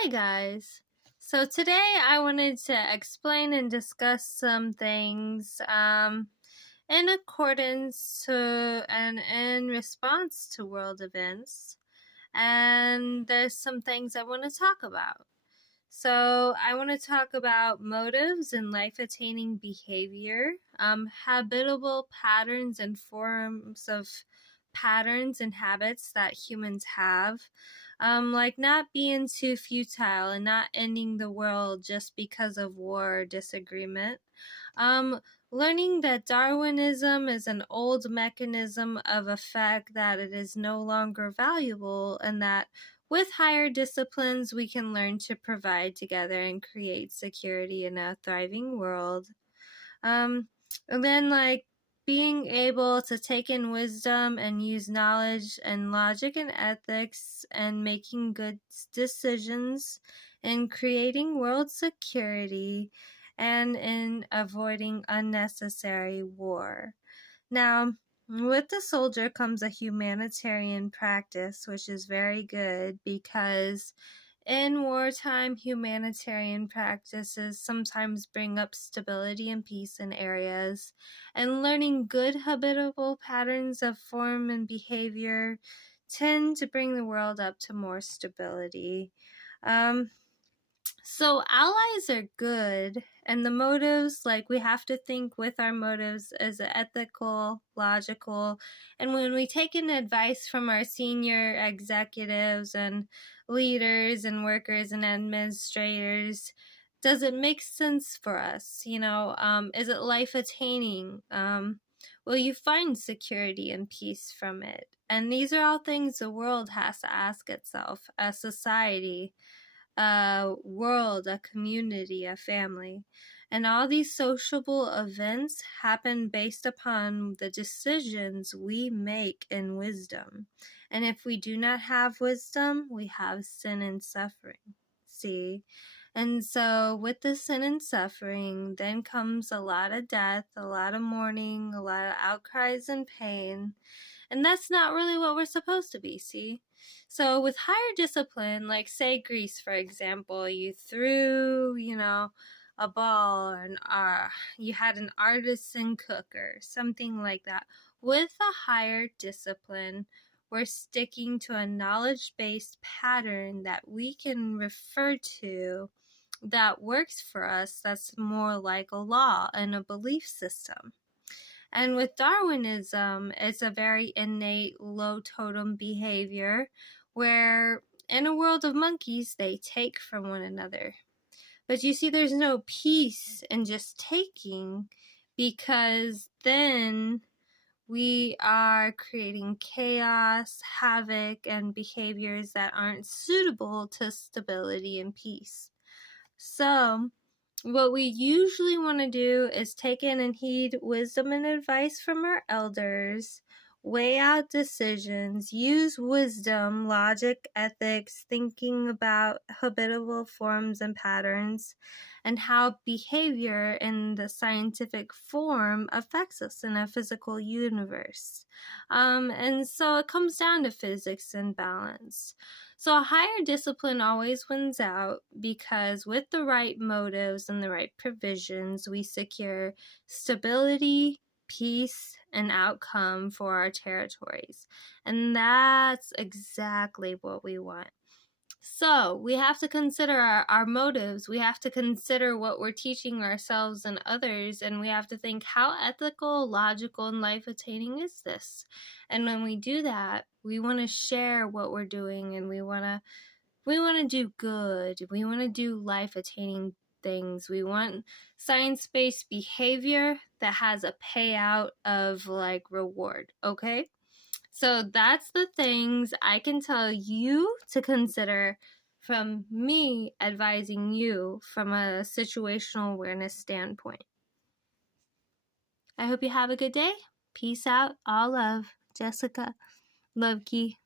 Hi guys. So today I wanted to explain and discuss some things in accordance to and in response to world events. And there's some things I want to talk about. So I want to talk about motives in life-attaining behavior, habitable patterns and forms of patterns and habits that humans have, like not being too futile and not ending the world just because of war or disagreement. Um, Learning that Darwinism is an old mechanism of effect, that it is no longer valuable, and that with higher disciplines, we can learn to provide together and create security in a thriving world. Um, and then, like, being able to take in wisdom and use knowledge and logic and ethics and making good decisions and creating world security and in avoiding unnecessary war. Now, with the soldier comes a humanitarian practice, which is very good because in wartime, humanitarian practices sometimes bring up stability and peace in areas, and learning good habitable patterns of form and behavior tend to bring the world up to more stability. Um, so allies are good, and the motives, like, we have to think with our motives as ethical, logical, and when we take in advice from our senior executives and leaders and workers and administrators, does it make sense for us? Is it life attaining? Will you find security and peace from it? And these are all things the world has to ask itself, a society, a world, a community, a family. And all these sociable events happen based upon the decisions we make in wisdom. And if we do not have wisdom, we have sin and suffering. See? And so, with the sin and suffering, then comes a lot of death, a lot of mourning, a lot of outcries and pain. And that's not really what we're supposed to be, see? So with higher discipline, like say Greece, for example, you threw, a ball, or you had an artisan cooker, something like that. With a higher discipline, we're sticking to a knowledge-based pattern that we can refer to that works for us, that's more like a law and a belief system. And with Darwinism, it's a very innate low totem behavior where in a world of monkeys, they take from one another. But you see, there's no peace in just taking, because then we are creating chaos, havoc, and behaviors that aren't suitable to stability and peace. So, what we usually want to do is take in and heed wisdom and advice from our elders, weigh out decisions, use wisdom, logic, ethics, thinking about habitable forms and patterns, and how behavior in the scientific form affects us in a physical universe. And so it comes down to physics and balance. So a higher discipline always wins out, because with the right motives and the right provisions, we secure stability, peace, and outcome for our territories. And that's exactly what we want. So we have to consider our motives. We have to consider what we're teaching ourselves and others, and we have to think, how ethical, logical, and life-attaining is this? And when we do that, we want to share what we're doing, and we want to do good. We want to do life-attaining things. We want science-based behavior that has a payout of like reward, okay? So that's the things I can tell you to consider from me advising you from a situational awareness standpoint. I hope you have a good day. Peace out. All love. Jessica. Love Key.